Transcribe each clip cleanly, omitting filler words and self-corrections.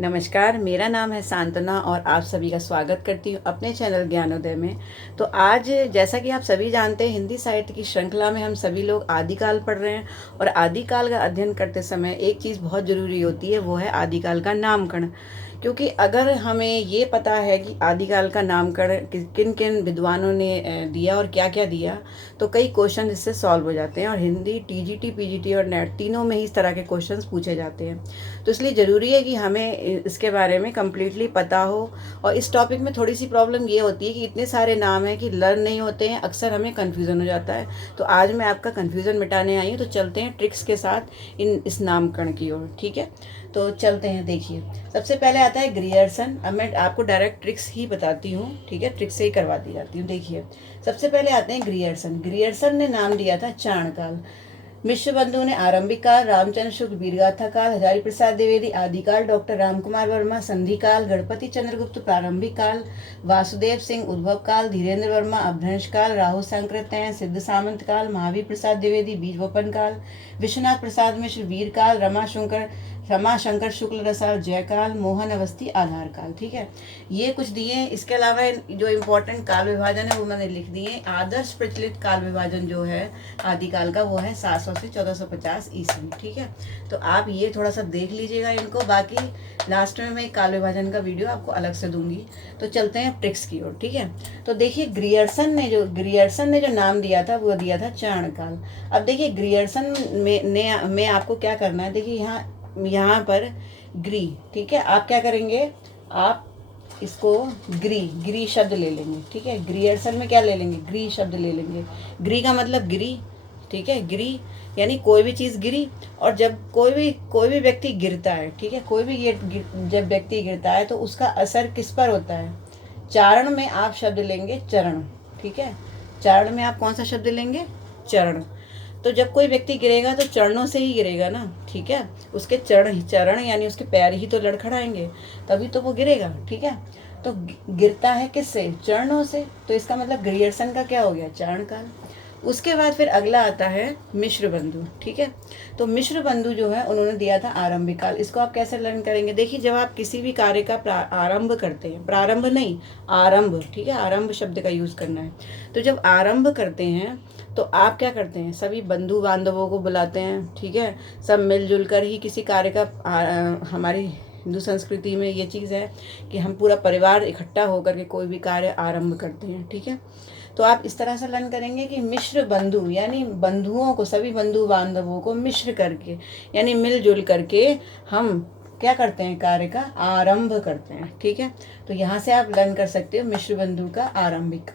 नमस्कार, मेरा नाम है सांतना और आप सभी का स्वागत करती हूँ अपने चैनल ज्ञानोदय में। तो आज जैसा कि आप सभी जानते हैं, हिंदी साहित्य की श्रृंखला में हम सभी लोग आदिकाल पढ़ रहे हैं और आदिकाल का अध्ययन करते समय एक चीज़ बहुत ज़रूरी होती है, वो है आदिकाल का नामकरण। क्योंकि अगर हमें ये पता है कि आदिकाल का नामकरण किन किन विद्वानों ने दिया और क्या क्या दिया, तो कई क्वेश्चन इससे सॉल्व हो जाते हैं और हिंदी टीजीटी, पीजीटी और नेट तीनों में ही इस तरह के क्वेश्चंस पूछे जाते हैं। तो इसलिए ज़रूरी है कि हमें इसके बारे में कम्प्लीटली पता हो। और इस टॉपिक में थोड़ी सी प्रॉब्लम ये होती है कि इतने सारे नाम हैं कि लर्न नहीं होते हैं, अक्सर हमें कन्फ्यूज़न हो जाता है। तो आज मैं आपका कन्फ्यूज़न मिटाने आई हूँ, तो चलते हैं ट्रिक्स के साथ इस नामकरण की ओर। ठीक है, तो चलते हैं। देखिए, सबसे पहले आता है ग्रियर्सन। अब मैं आपको डायरेक्ट ट्रिक्स ही बताती हूँ, ठीक है, ट्रिक्स से ही करवा दी जाती हूँ। देखिए, सबसे पहले आते हैं ग्रियर्सन। ग्रियर्सन ने नाम दिया था चाणकाल। मिश्र बंधु ने आरंभिक काल, रामचंद्र शुक्ल वीरगाथा काल, हजारी प्रसाद द्विवेदी आदिकाल, डॉक्टर रामकुमार वर्मा संधि काल, गणपति चंद्रगुप्त प्रारंभिक काल, वासुदेव सिंह उद्भव काल, धीरेन्द्र वर्मा अपभ्रंश काल, राहु शंकरतैन सिद्ध सामंत काल, महावीर प्रसाद द्विवेदी बीजवपन काल, विश्वनाथ प्रसाद मिश्र वीर काल, रमाशंकर शुक्ल रसाल जयकाल, मोहन अवस्थी आधार काल। ठीक है, ये कुछ दिए हैं। इसके अलावा जो इम्पोर्टेंट काल विभाजन है वो मैंने लिख दिए। आदर्श प्रचलित काल विभाजन जो है आदिकाल का, वो है 700 से 1450 ईस्वी। ठीक है, तो आप ये थोड़ा सा देख लीजिएगा इनको। बाकी लास्ट में मैं काल विभाजन का वीडियो आपको अलग से दूंगी। तो चलते हैं ट्रिक्स की ओर। ठीक है, तो देखिए, ग्रियर्सन ने जो नाम दिया था वो दिया था चाणकाल। अब देखिए, ग्रियर्सन में आपको क्या करना है। देखिए, यहाँ पर ग्री, ठीक है, आप क्या करेंगे, आप इसको ग्री शब्द ले लेंगे। ठीक है, ग्रियर्सन में क्या ले लेंगे, ग्री शब्द ले लेंगे। ग्री का मतलब गिरी। ठीक है, गिरी यानी कोई भी चीज़ गिरी। और जब कोई भी व्यक्ति गिरता है, ठीक है, जब व्यक्ति गिरता है तो उसका असर किस पर होता है। चारण में आप शब्द लेंगे चरण। ठीक है, चारण में आप कौन सा शब्द लेंगे, चरण। तो जब कोई व्यक्ति गिरेगा तो चरणों से ही गिरेगा ना। ठीक है, उसके चरण यानी उसके पैर ही तो लड़खड़ाएंगे, तभी तो वो गिरेगा। ठीक है, तो गिरता है किससे, चरणों से। तो इसका मतलब ग्रियर्सन का क्या हो गया, चरण काल। उसके बाद फिर अगला आता है मिश्र बंधु। ठीक है, तो मिश्र बंधु जो है उन्होंने दिया था आरंभिक काल। इसको आप कैसे लर्न करेंगे। देखिए, जब आप किसी भी कार्य का आरंभ करते हैं, प्रारंभ नहीं, आरंभ, ठीक है, आरंभ शब्द का यूज करना है। तो जब आरंभ करते हैं तो आप क्या करते हैं, सभी बंधु बांधवों को बुलाते हैं। ठीक है, सब मिलजुल कर ही किसी कार्य का हमारी हिंदू संस्कृति में ये चीज़ है कि हम पूरा परिवार इकट्ठा होकर के कोई भी कार्य आरंभ करते हैं। ठीक है, तो आप इस तरह से लर्न करेंगे कि मिश्र बंधु यानी बंधुओं को, सभी बंधु बांधवों को मिश्र करके यानी मिलजुल करके हम क्या करते हैं, कार्य का आरंभ करते हैं। ठीक है, तो यहाँ से आप लर्न कर सकते हो मिश्र बंधु का आरंभिक।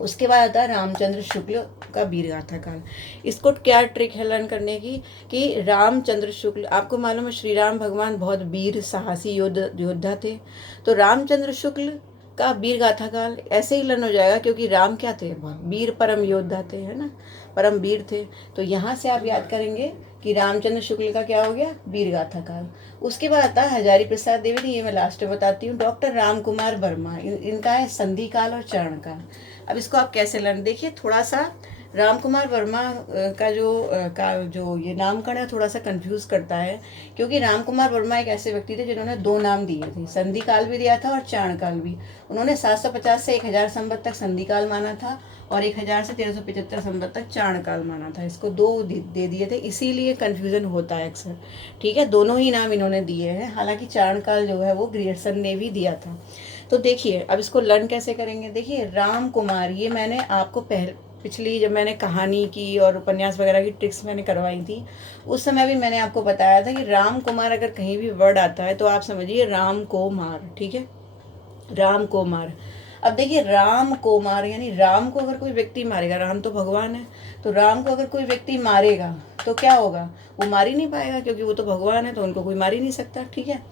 उसके बाद आता है रामचंद्र शुक्ल का वीरगाथा काल। इसको क्या ट्रिक है लर्न करने की कि रामचंद्र शुक्ल, आपको मालूम है श्री राम भगवान बहुत वीर साहसी योद्धा थे। तो रामचंद्र शुक्ल का वीरगाथा काल ऐसे ही लर्न हो जाएगा, क्योंकि राम क्या थे, वीर परम योद्धा थे, है ना, परम वीर थे। तो यहाँ से आप याद करेंगे कि रामचंद्र शुक्ल का क्या हो गया, वीरगाथा काल। उसके बाद आता है हजारी प्रसाद द्विवेदी, ये मैं लास्ट में बताती हूँ। डॉक्टर रामकुमार वर्मा, इनका है संधि काल और चरण काल। अब इसको आप कैसे लर्न, देखिए थोड़ा सा रामकुमार वर्मा का जो ये नामकरण है थोड़ा सा कंफ्यूज करता है, क्योंकि रामकुमार वर्मा एक ऐसे व्यक्ति थे जिन्होंने दो नाम दिए थे, संधि काल भी दिया था और चाण काल भी। उन्होंने 750 से 1000 संवत तक संधि काल माना था और 1000 से 1375 संवत तक चाण काल माना था। इसको दो दे दिए थे, इसीलिए कन्फ्यूजन होता है अक्सर। ठीक है, दोनों ही नाम इन्होंने दिए हैं, हालांकि चाण काल जो है वो ग्रियर्सन ने भी दिया था। तो देखिए, अब इसको लर्न कैसे करेंगे। देखिए, राम कुमार, ये मैंने आपको पिछली जब मैंने कहानी की और उपन्यास वगैरह की ट्रिक्स मैंने करवाई थी, उस समय भी मैंने आपको बताया था कि राम कुमार अगर कहीं भी वर्ड आता है तो आप समझिए राम को मार। ठीक है, राम को मार। अब देखिए, राम को मार यानी राम को अगर कोई व्यक्ति मारेगा, राम तो भगवान है, तो राम को अगर कोई व्यक्ति मारेगा तो क्या होगा, वो मार ही नहीं पाएगा, क्योंकि वो तो भगवान है, तो उनको कोई मार ही नहीं सकता। ठीक है,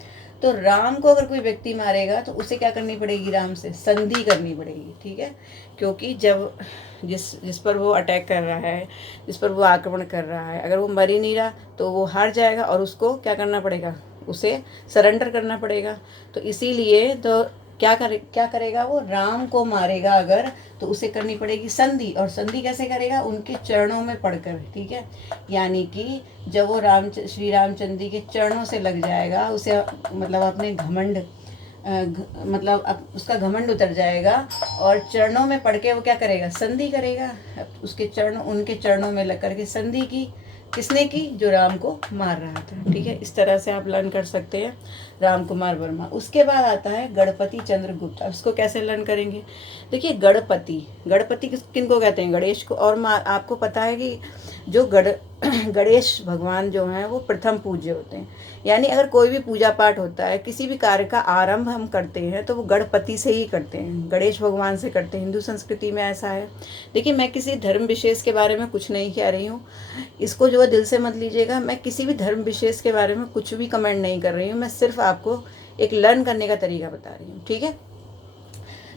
तो राम को अगर कोई व्यक्ति मारेगा तो उसे क्या करनी पड़ेगी, राम से संधि करनी पड़ेगी। ठीक है, क्योंकि जब जिस पर वो अटैक कर रहा है, जिस पर वो आक्रमण कर रहा है, अगर वो मर ही नहीं रहा तो वो हार जाएगा और उसको क्या करना पड़ेगा, उसे सरेंडर करना पड़ेगा। तो इसीलिए तो क्या करेगा, वो राम को मारेगा अगर, तो उसे करनी पड़ेगी संधि। और संधि कैसे करेगा, उनके चरणों में पड़कर, ठीक है। यानी कि जब वो श्री रामचंद्र जी के चरणों से लग जाएगा, उसे मतलब अपने घमंड मतलब उसका घमंड उतर जाएगा, और चरणों में पड़ के वो क्या करेगा, संधि करेगा। उनके चरणों में लग करके संधि की, किसने की, जो राम को मार रहा था, ठीक है। इस तरह से आप लर्न कर सकते हैं राम कुमार वर्मा। उसके बाद आता है गणपति चंद्रगुप्त। अब इसको कैसे लर्न करेंगे, देखिए गणपति किन को कहते हैं, गणेश को। और आपको पता है कि जो गणेश भगवान जो हैं वो प्रथम पूज्य होते हैं। यानी अगर कोई भी पूजा पाठ होता है, किसी भी कार्य का आरंभ हम करते हैं, तो वो गणपति से ही करते हैं, गणेश भगवान से करते हैं। हिंदू संस्कृति में ऐसा है। देखिए, मैं किसी धर्म विशेष के बारे में कुछ नहीं कह रही हूँ, इसको जो है दिल से मत लीजिएगा। मैं किसी भी धर्म विशेष के बारे में कुछ भी कमेंट नहीं कर रही हूँ, मैं सिर्फ आपको एक लर्न करने का तरीका बता रही हूँ, ठीक है।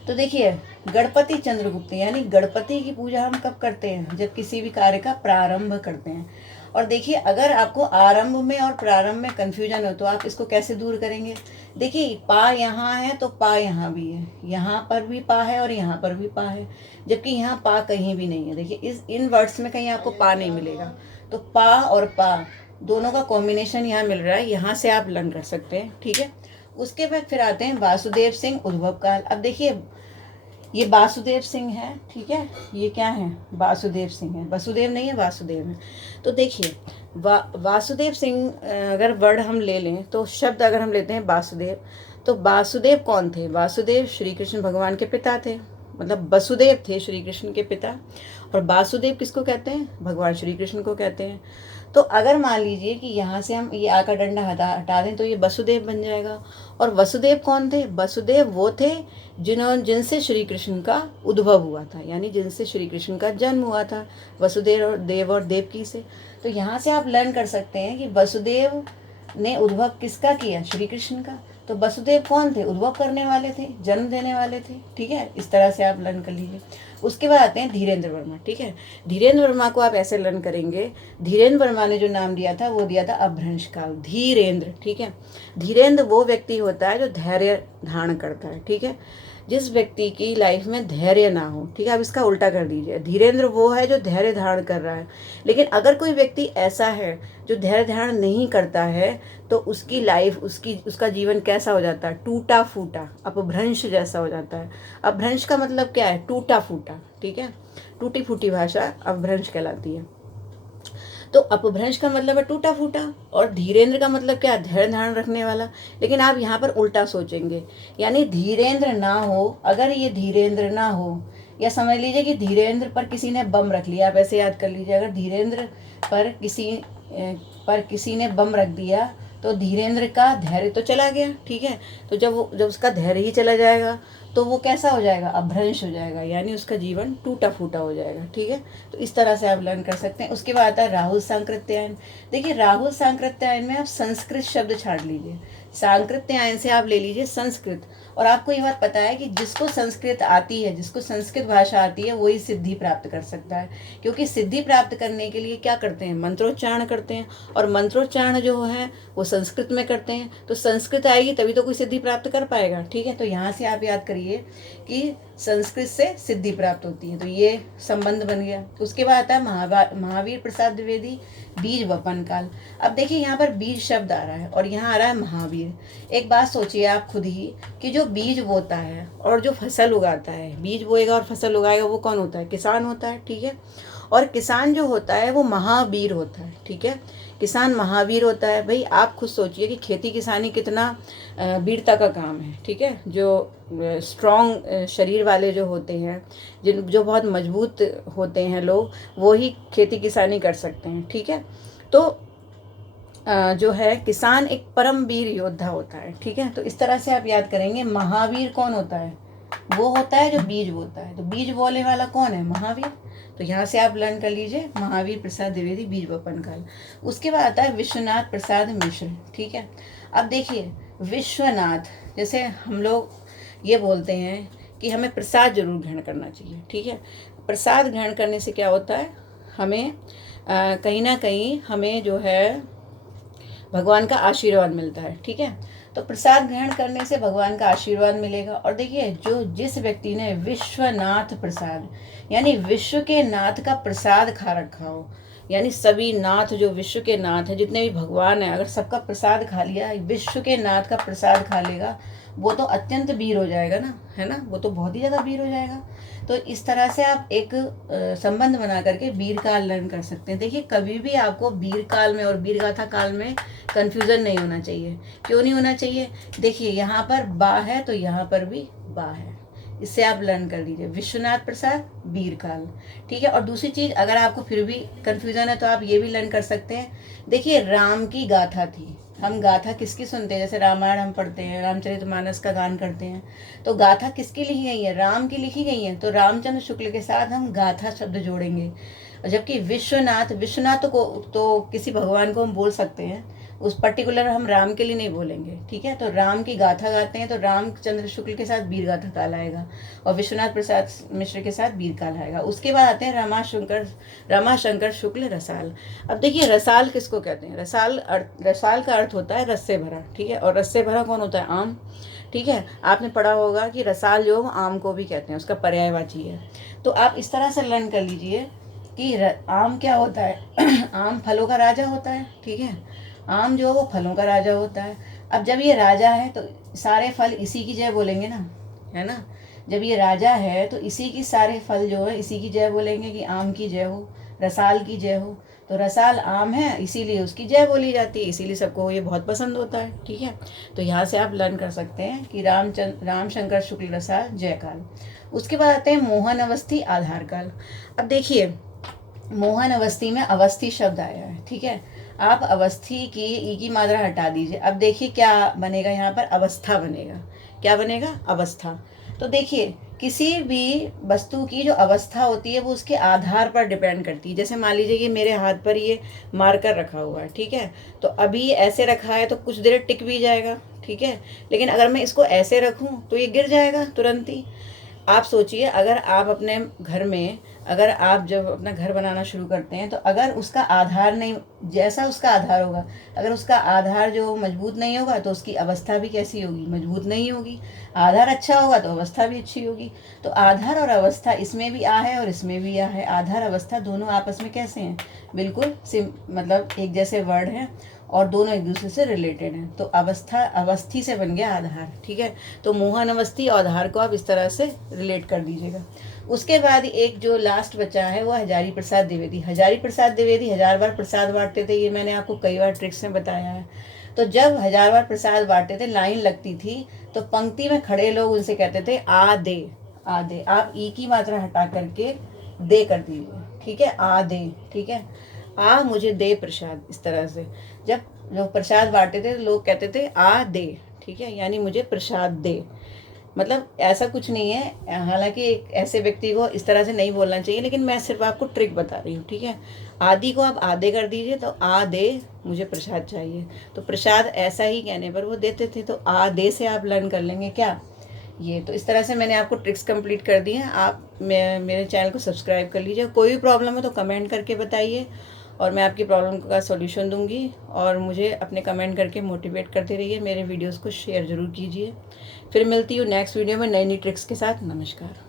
तो देखिए, गणपति चंद्रगुप्त यानी गणपति की पूजा हम कब करते हैं, जब किसी भी कार्य का प्रारंभ करते हैं। और देखिए, अगर आपको आरंभ में और प्रारंभ में कंफ्यूजन हो, तो आप इसको कैसे दूर करेंगे। देखिए, पा यहाँ है तो पा यहाँ भी है, यहाँ पर भी पा है और यहाँ पर भी पा है, जबकि यहाँ पा कहीं भी नहीं है। देखिए, इन वर्ड्स में कहीं आपको पा नहीं मिलेगा। तो पा और पा दोनों का कॉम्बिनेशन यहाँ मिल रहा है, यहाँ से आप लर्न कर सकते हैं, ठीक है। उसके बाद फिर आते हैं वासुदेव सिंह उद्भव काल। अब देखिए, ये वासुदेव सिंह है, ठीक है। ये क्या है, वासुदेव सिंह है, वसुदेव नहीं है, वासुदेव है। तो देखिए, वासुदेव सिंह अगर वर्ड हम ले लें, तो शब्द अगर हम लेते हैं वासुदेव, तो वासुदेव कौन थे, वासुदेव श्री कृष्ण भगवान के पिता थे, मतलब वसुदेव थे श्री कृष्ण के पिता। और वासुदेव किसको कहते हैं, भगवान श्री कृष्ण को कहते हैं। तो अगर मान लीजिए कि यहाँ से हम ये आ का डंडा हटा दें, तो ये वसुदेव बन जाएगा। और वसुदेव कौन थे, वसुदेव वो थे जिनसे श्री कृष्ण का उद्भव हुआ था, यानी जिनसे श्री कृष्ण का जन्म हुआ था, वसुदेव और देवकी से। तो यहाँ से आप लर्न कर सकते हैं कि वसुदेव ने उद्भव किसका किया, श्री कृष्ण का। तो वसुदेव कौन थे, उद्भव करने वाले थे, जन्म देने वाले थे, ठीक है। इस तरह से आप लर्न कर लीजिए। उसके बाद आते हैं धीरेन्द्र वर्मा, ठीक है। धीरेन्द्र वर्मा को आप ऐसे लर्न करेंगे, धीरेन्द्र वर्मा ने जो नाम दिया था वो दिया था अपभ्रंश काल, धीरेन्द्र, ठीक है। धीरेन्द्र वो व्यक्ति होता है जो धैर्य धारण करता है, ठीक है। जिस व्यक्ति की लाइफ में धैर्य ना हो, ठीक है, आप इसका उल्टा कर दीजिए, धीरेन्द्र वो है जो धैर्य धारण कर रहा है। लेकिन अगर कोई व्यक्ति ऐसा है जो धैर्य धारण नहीं करता है, तो उसकी लाइफ, उसका जीवन कैसा हो जाता है, टूटा फूटा, अपभ्रंश जैसा हो जाता है। अपभ्रंश का मतलब क्या है, टूटा फूटा, ठीक है। टूटी फूटी भाषा अपभ्रंश कहलाती है। तो अपभ्रंश का मतलब है टूटा फूटा, और धीरेन्द्र का मतलब क्या, धैर्य धारण रखने वाला। लेकिन आप यहाँ पर उल्टा सोचेंगे, यानी धीरेन्द्र ना हो, अगर ये धीरेन्द्र ना हो, या समझ लीजिए कि धीरेन्द्र पर किसी ने बम रख लिया। आप ऐसे याद कर लीजिए, अगर धीरेन्द्र पर किसी ने बम रख दिया, तो धीरेन्द्र का धैर्य तो चला गया, ठीक है। तो जब उसका धैर्य ही चला जाएगा, तो वो कैसा हो जाएगा, अपभ्रंश हो जाएगा, यानी उसका जीवन टूटा फूटा हो जाएगा, ठीक है। तो इस तरह से आप लर्न कर सकते हैं। उसके बाद आता है राहुल सांकृत्यायन। देखिए, राहुल सांकृत्यायन में आप संस्कृत शब्द छाड़ लीजिए, सांकृत्यायन से आप ले लीजिए संस्कृत। और आपको ये बात पता है कि जिसको संस्कृत आती है, जिसको संस्कृत भाषा आती है, वही सिद्धि प्राप्त कर सकता है। क्योंकि सिद्धि प्राप्त करने के लिए क्या करते हैं, मंत्रोच्चारण करते हैं, और मंत्रोच्चारण जो है वो संस्कृत में करते हैं। तो संस्कृत आएगी तभी तो कोई सिद्धि प्राप्त कर पाएगा, ठीक है। तो यहाँ से आप याद करिए कि संस्कृत से सिद्धि प्राप्त होती है, तो ये संबंध बन गया। उसके बाद आता है महावीर प्रसाद द्विवेदी, बीज वपन काल। अब देखिए, यहाँ पर बीज शब्द आ रहा है और यहाँ आ रहा है महावीर। एक बात सोचिए आप खुद ही, कि जो बीज बोता है और जो फसल उगाता है, बीज बोएगा और फसल उगाएगा, वो कौन होता है, किसान होता है, ठीक है। और किसान जो होता है वो महावीर होता है, ठीक है। किसान महावीर होता है। भाई, आप खुद सोचिए कि खेती किसानी कितना वीरता का काम है, ठीक है। जो स्ट्रॉन्ग शरीर वाले जो होते हैं, जो बहुत मजबूत होते हैं लोग, वो ही खेती किसानी कर सकते हैं, ठीक है। तो जो है किसान एक परम वीर योद्धा होता है, ठीक है। तो इस तरह से आप याद करेंगे, महावीर कौन होता है, वो होता है जो बीज बोता है। तो बीज बोने वाला कौन है, महावीर। तो यहाँ से आप लर्न कर लीजिए, महावीर प्रसाद द्विवेदी, बीज वपन काल। उसके बाद आता है विश्वनाथ प्रसाद मिश्र, ठीक है। अब देखिए, विश्वनाथ, जैसे हम लोग ये बोलते हैं कि हमें प्रसाद जरूर ग्रहण करना चाहिए, ठीक है। प्रसाद ग्रहण करने से क्या होता है, हमें कहीं ना कहीं हमें जो है भगवान का आशीर्वाद मिलता है, ठीक है। तो प्रसाद ग्रहण करने से भगवान का आशीर्वाद मिलेगा। और देखिए, जो जिस व्यक्ति ने विश्वनाथ प्रसाद यानी विश्व के नाथ का प्रसाद खा रखा हो, यानी सभी नाथ जो विश्व के नाथ हैं, जितने भी भगवान हैं, अगर सबका प्रसाद खा लिया, विश्व के नाथ का प्रसाद खा लेगा, वो तो अत्यंत वीर हो जाएगा ना, है ना, वो तो बहुत ही ज़्यादा वीर हो जाएगा। तो इस तरह से आप एक संबंध बना करके वीर काल लर्न कर सकते हैं। देखिए, कभी भी आपको वीर काल में और वीर गाथा काल में कन्फ्यूज़न नहीं होना चाहिए। क्यों नहीं होना चाहिए? देखिए, यहाँ पर बा है तो यहाँ पर भी बा है, इससे आप लर्न कर लीजिए विश्वनाथ प्रसाद वीर काल। ठीक है। और दूसरी चीज़, अगर आपको फिर भी कन्फ्यूज़न है तो आप ये भी लर्न कर सकते हैं। देखिए, राम की गाथा थी, हम गाथा किसकी सुनते हैं? जैसे रामायण हम पढ़ते हैं, रामचरितमानस का गान करते हैं, तो गाथा किसकी लिखी गई है? राम की लिखी गई है। तो रामचंद्र शुक्ल के साथ हम गाथा शब्द जोड़ेंगे। जबकि विश्वनाथ, विश्वनाथ को तो किसी भगवान को हम बोल सकते हैं, उस पर्टिकुलर हम राम के लिए नहीं बोलेंगे। ठीक है। तो राम की गाथा गाते हैं तो रामचंद्र शुक्ल के साथ वीर गाथा काल आएगा, और विश्वनाथ प्रसाद मिश्र के साथ वीर काल आएगा। उसके बाद आते हैं रमाशंकर शुक्ल रसाल। अब देखिए, रसाल किसको कहते हैं? रसाल का अर्थ होता है रस से भरा। ठीक है। और रस से भरा कौन होता है? आम। ठीक है। आपने पढ़ा होगा कि रसाल जो आम को भी कहते हैं, उसका पर्यायवाची है। तो आप इस तरह से लर्न कर लीजिए कि आम क्या होता है? आम फलों का राजा होता है। ठीक है। आम जो वो फलों का राजा होता है। अब जब ये राजा है तो सारे फल इसी की जय बोलेंगे ना, है ना। जब ये राजा है तो इसी की सारे फल जो है इसी की जय बोलेंगे कि आम की जय हो, रसाल की जय हो। तो रसाल आम है, इसीलिए उसकी जय बोली जाती है, इसीलिए सबको ये बहुत पसंद होता है। ठीक है। तो यहाँ से आप लर्न कर सकते हैं कि रामशंकर शुक्ल रसाल जय काल। उसके बाद आते हैं मोहन अवस्थी आधार काल। अब देखिए, मोहन अवस्थी में अवस्थी शब्द आया है। ठीक है। आप अवस्थी की ई की मात्रा हटा दीजिए। अब देखिए क्या बनेगा, यहाँ पर अवस्था बनेगा। क्या बनेगा? अवस्था। तो देखिए, किसी भी वस्तु की जो अवस्था होती है वो उसके आधार पर डिपेंड करती है। जैसे मान लीजिए कि मेरे हाथ पर ये मार्कर रखा हुआ है। ठीक है। तो अभी ऐसे रखा है तो कुछ देर टिक भी जाएगा। ठीक है। लेकिन अगर मैं इसको ऐसे रखूं तो ये गिर जाएगा तुरंत ही। आप सोचिए, अगर आप अपने घर में, अगर आप जब अपना घर बनाना शुरू करते हैं तो अगर उसका आधार नहीं, जैसा उसका आधार होगा, अगर उसका आधार जो मजबूत नहीं होगा तो उसकी अवस्था भी कैसी होगी? मजबूत नहीं होगी। आधार अच्छा होगा तो अवस्था भी अच्छी होगी। तो आधार और अवस्था, इसमें भी आ है और इसमें भी आ है। आधार अवस्था दोनों आपस में कैसे हैं? बिल्कुल मतलब एक जैसे वर्ड हैं और दोनों एक दूसरे से रिलेटेड हैं। तो अवस्था अवस्थी से बन गया आधार। ठीक है। तो मोहन अवस्थी और आधार को आप इस तरह से रिलेट कर दीजिएगा। उसके बाद एक जो लास्ट बचा है वो हजारी प्रसाद द्विवेदी। हजारी प्रसाद द्विवेदी 1000 बार प्रसाद बांटते थे, ये मैंने आपको कई बार ट्रिक्स में बताया है। तो जब 1000 बार प्रसाद बांटते थे, लाइन लगती थी, तो पंक्ति में खड़े लोग उनसे कहते थे आ दे, आ दे। आप ई की मात्रा हटा करके दे कर दीजिए। ठीक है। आ दे। ठीक है। आ मुझे दे प्रसाद। इस तरह से जब लोग प्रसाद बांटते थे लोग कहते थे आ दे। ठीक है। यानी मुझे प्रसाद दे। मतलब ऐसा कुछ नहीं है, हालांकि एक ऐसे व्यक्ति को इस तरह से नहीं बोलना चाहिए, लेकिन मैं सिर्फ आपको ट्रिक बता रही हूँ। ठीक है। आदि को आप आधे कर दीजिए, तो आ दे मुझे प्रसाद चाहिए, तो प्रसाद ऐसा ही कहने पर वो देते थे। तो आ दे से आप लर्न कर लेंगे क्या ये। तो इस तरह से मैंने आपको ट्रिक्स कंप्लीट कर दी हैं। आप मेरे चैनल को सब्सक्राइब कर लीजिए। कोई भी प्रॉब्लम है तो कमेंट करके बताइए और मैं आपकी प्रॉब्लम का सॉल्यूशन दूंगी। और मुझे अपने कमेंट करके मोटिवेट करते रहिए। मेरे वीडियोस को शेयर ज़रूर कीजिए। फिर मिलती हूँ नेक्स्ट वीडियो में नई नई ट्रिक्स के साथ। नमस्कार।